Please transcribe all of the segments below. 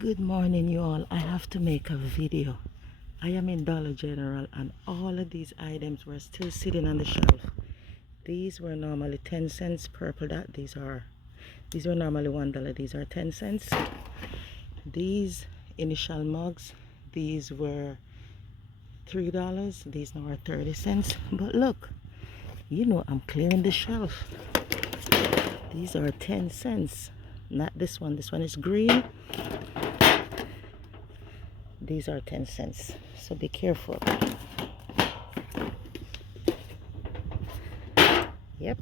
Good morning, you all. I have to make a video. I am in Dollar General and all of these items were still sitting on the shelf. These were normally 10 cents. Purple dot. These were normally $1. These are 10 cents. These initial mugs, these were $3. These now are 30 cents. But look, I'm clearing the shelf. These are 10 cents. Not this one. This one is green. These are 10 cents. So be careful. Yep.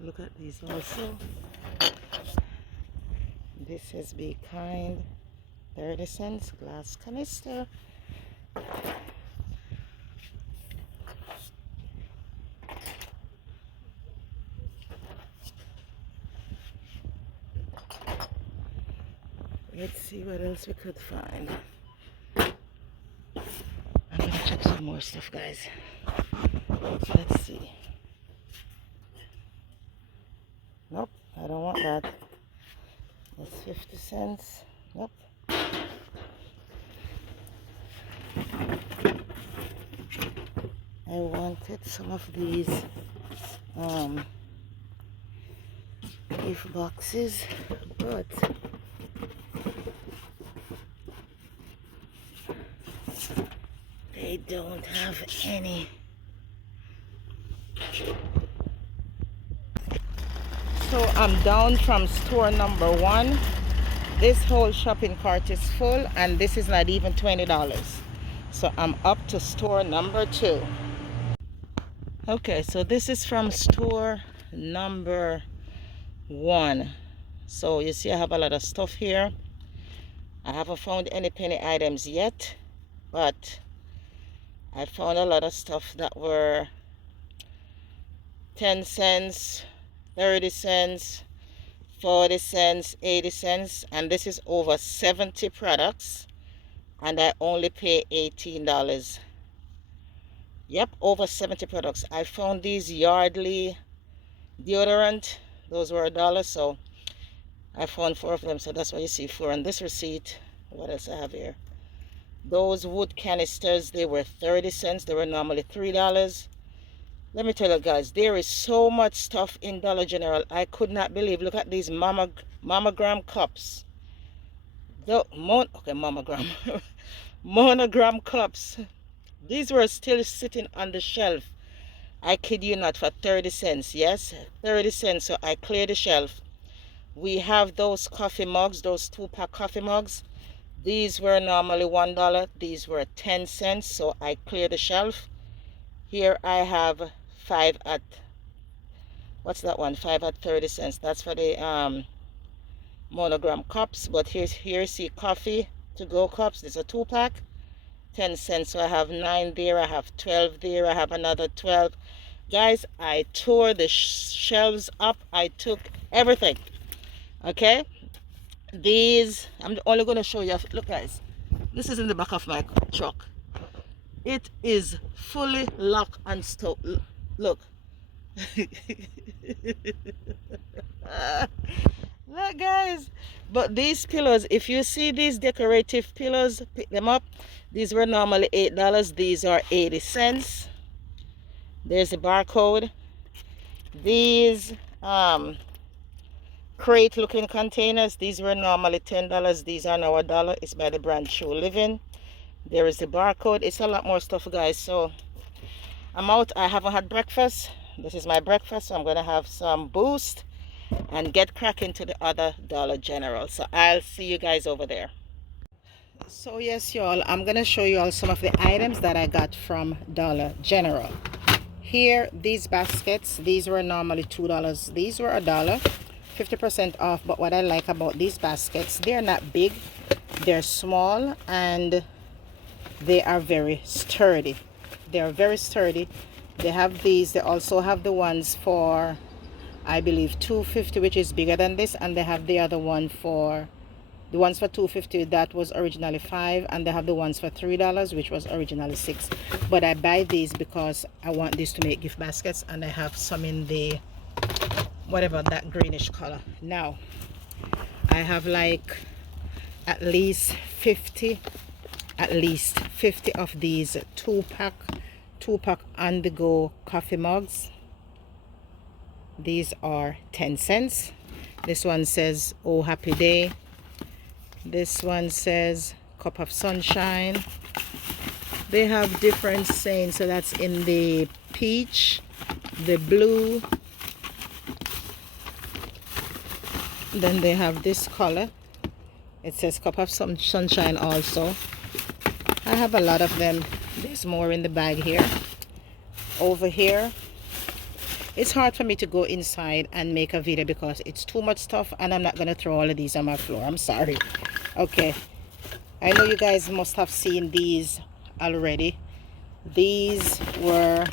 Look at these also. This is Be Kind, 30 cents, glass canister. Let's see what else we could find. I'm gonna check some more stuff, guys. Let's see. Nope, I don't want that. That's 50 cents. Nope. I wanted some of these gift boxes, but they don't have any. So I'm down from store number 1. This whole shopping cart is full and this is not even $20. So I'm up to store number 2. Okay, so this is from store number 1. So you see I have a lot of stuff here. I haven't found any penny items yet, but I found a lot of stuff that were 10 cents, 30 cents, 40 cents, 80 cents, and this is over 70 products, and I only pay $18. Yep, over 70 products. I found these Yardley deodorant. Those were $1, so I found 4 of them, so that's why you see 4 on this receipt. What else I have here? Those wood canisters, they were 30 cents. They were normally $3. Let me tell you guys, there is so much stuff in Dollar General. I could not believe. Look at these mammogram cups. Mammogram. Monogram cups. These were still sitting on the shelf. I kid you not, for 30 cents. Yes, 30 cents. So I cleared the shelf. We have those coffee mugs, those 2-pack coffee mugs. These were normally $1. These were 10 cents. So I cleared the shelf. Here I have 5 at, what's that one? 5 at 30 cents. That's for the monogram cups. But here you see coffee to go cups. This is a 2-pack, 10 cents. So I have 9 there. I have 12 there. I have another 12. Guys, I tore the shelves up. I took everything. Okay. These, I'm only going to show you. Look, guys. This is in the back of my truck. It is fully locked and stored. Look. Look, guys. But these pillows, if you see these decorative pillows, pick them up. These were normally $8. These are 80 cents. There's the barcode. These crate looking containers, these were normally $10. These are now $1. It's by the brand Show Living. There is the barcode. It's a lot more stuff, guys. So I'm out. I haven't had breakfast. This is my breakfast, so I'm gonna have some Boost and get cracking to the other Dollar General. So I'll see you guys over there. So yes, y'all, I'm gonna show you all some of the items that I got from Dollar General. Here, these baskets, these were normally $2. These were $1, 50% off. But what I like about these baskets, they're not big, they're small, and they are very sturdy. They are very sturdy. They have these. They also have the ones for, I believe, $2.50, which is bigger than this, and they have the other one for The ones for $2.50, that was originally $5, and they have the ones for $3, which was originally $6. But I buy these because I want this to make gift baskets, and I have some in the whatever, that greenish color. Now I have like at least 50 of these two-pack on the go coffee mugs. These are 10 cents. This one says "Oh Happy Day." This one says "Cup of Sunshine." They have different sayings, so that's in the peach, the blue, then they have this color. It says "Cup of Sunshine" also. I have a lot of them. There's more in the bag here. Over here, it's hard for me to go inside and make a video because it's too much stuff, and I'm not going to throw all of these on my floor. I'm sorry. Okay, I know you guys must have seen these already. These were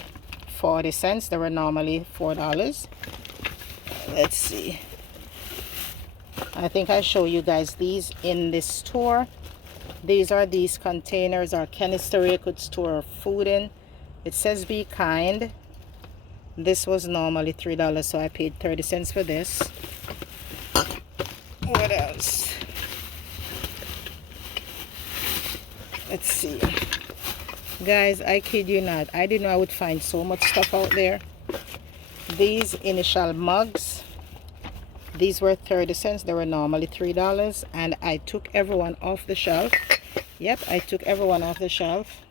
40 cents. They were normally $4. Let's see. I think I show you guys these in this store. These are these containers or canister you could store food in. It says "Be Kind." This was normally $3, so I paid 30 cents for this. What else? Let's see. Guys, I kid you not, I didn't know I would find so much stuff out there. These initial mugs, these were 30 cents. They were normally $3, and I took everyone off the shelf. Yep, I took everyone off the shelf.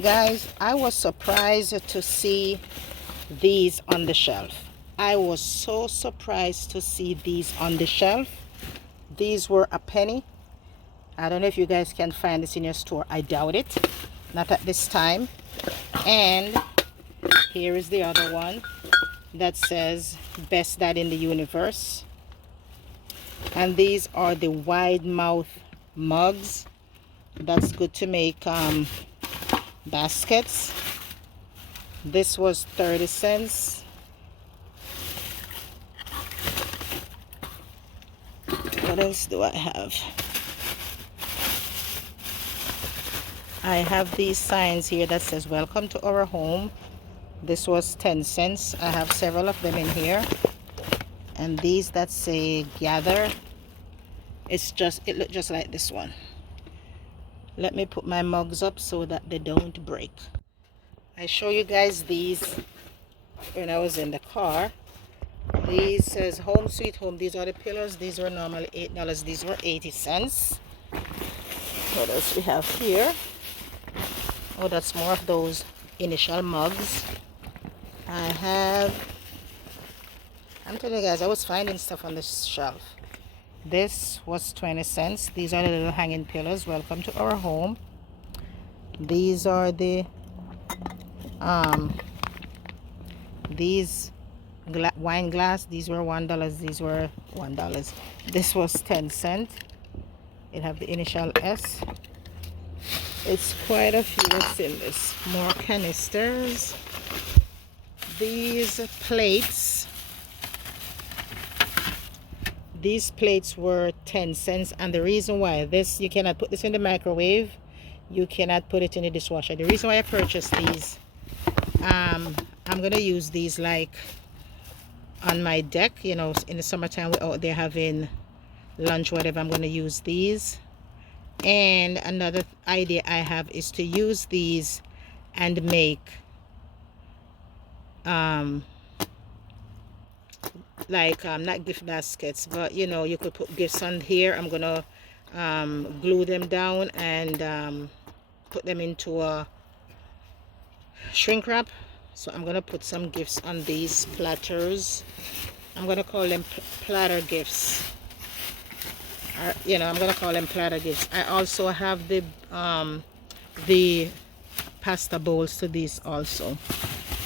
Guys, I was surprised to see these on the shelf. I was so surprised to see these on the shelf. These were a penny. I don't know if you guys can find this in your store. I doubt it. Not at this time. And here is the other one that says "Best Dad in the Universe." And these are the wide mouth mugs. That's good to make baskets. This was 30 cents. What else do I have? I have these signs here that says "Welcome to our home." This was 10 cents. I have several of them in here. And these that say "Gather." It looks just like this one. Let me put my mugs up so that they don't break. I show you guys these when I was in the car. These says "Home Sweet Home." These are the pillows. These were normally $8. These were 80 cents. What else we have here? Oh, that's more of those initial mugs. I'm telling you guys, I was finding stuff on this shelf. This was 20 cents. These are the little hanging pillows. "Welcome to our home." These are the these wine glass. These were $1. These were $1. This was 10 cents. It have the initial S. It's quite a few. What's in this? More canisters. These plates. These plates were 10 cents, and the reason why this, you cannot put this in the microwave, you cannot put it in the dishwasher. The reason why I purchased these, I'm gonna use these like on my deck, you know, in the summertime we're out there having lunch, whatever. I'm gonna use these. And another idea I have is to use these and make not gift baskets, but you know, you could put gifts on here. I'm gonna glue them down and put them into a shrink wrap. So I'm gonna put some gifts on these platters. I'm gonna call them platter gifts, or, you know, I'm gonna call them platter gifts. I also have the pasta bowls to these also.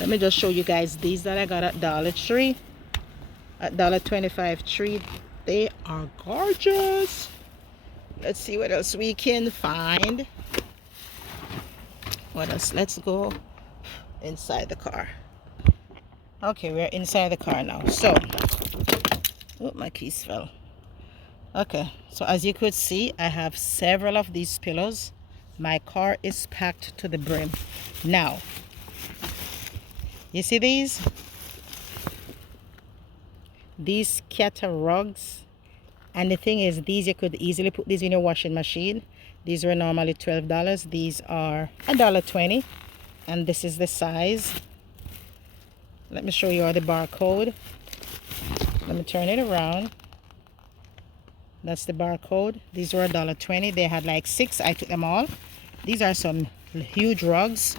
Let me just show you guys these that I got at Dollar Tree. At $1.25 tree. They are gorgeous. Let's see what else we can find. What else? Let's go inside the car. Okay, we're inside the car now. So Oh, my keys fell. Okay, so as you could see, I have several of these pillows. My car is packed to the brim. Now, you see these? These cat rugs. And the thing is, these you could easily put these in your washing machine. These were normally $12. These are $1.20. And this is the size. Let me show you all the barcode. Let me turn it around. That's the barcode. These were $1.20. They had like 6. I took them all. These are some huge rugs.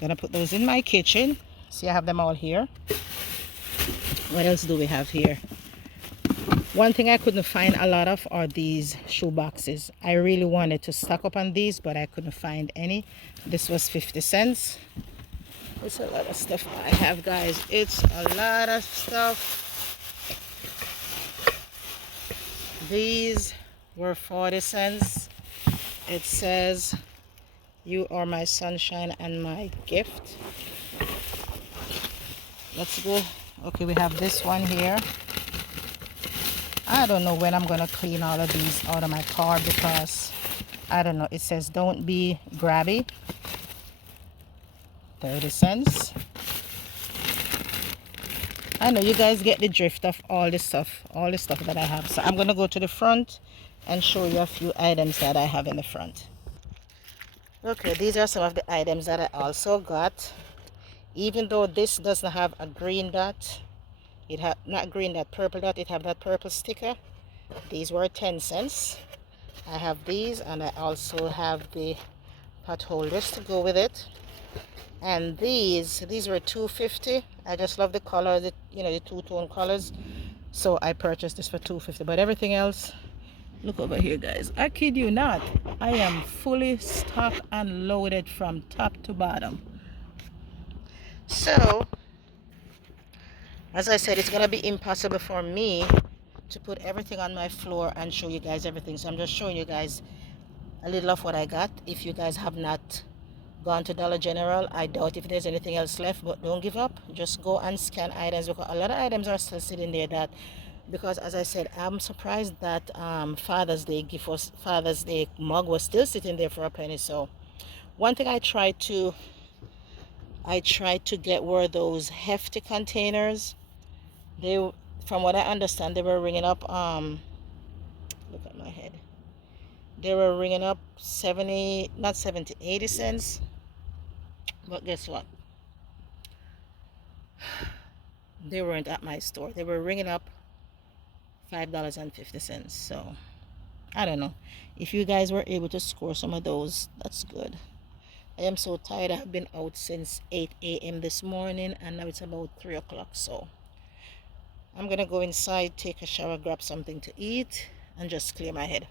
Gonna put those in my kitchen. See, I have them all here. What else do we have here? One thing I couldn't find a lot of are these shoe boxes. I really wanted to stock up on these, but I couldn't find any. This was 50 cents. It's a lot of stuff I have, guys. It's a lot of stuff. These were 40 cents. It says, "You are my sunshine and my gift." Let's go. Okay, we have this one here. I don't know when I'm gonna clean all of these out of my car because I don't know. It says don't be grabby. 30 cents. I know you guys get the drift of all the stuff that I have. So I'm gonna go to the front and show you a few items that I have in the front. Okay, these are some of the items that I also got. Even though this doesn't have a green dot, it have not green dot, purple dot, it have that purple sticker. These were 10 cents. I have these, and I also have the pot holders to go with it. And these were $2.50. I just love the color, the two-tone colors. So I purchased this for $2.50. But everything else, look over here, guys. I kid you not. I am fully stocked and loaded from top to bottom. So, as I said, it's gonna be impossible for me to put everything on my floor and show you guys everything. So I'm just showing you guys a little of what I got. If you guys have not gone to Dollar General, I doubt if there's anything else left, but don't give up. Just go and scan items, because a lot of items are still sitting there that, because as I said, I'm surprised that Father's Day mug was still sitting there for a penny. So one thing I tried to get were those hefty containers. They, from what I understand, they were ringing up look at my head. They were ringing up 80 cents. But guess what? They weren't at my store. They were ringing up $5.50. So I don't know. If you guys were able to score some of those, that's good. I am so tired. I've been out since 8 a.m. this morning, and now it's about 3 o'clock. So I'm gonna go inside, take a shower, grab something to eat, and just clear my head.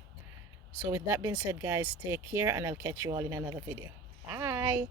So with that being said, guys, take care, and I'll catch you all in another video. Bye.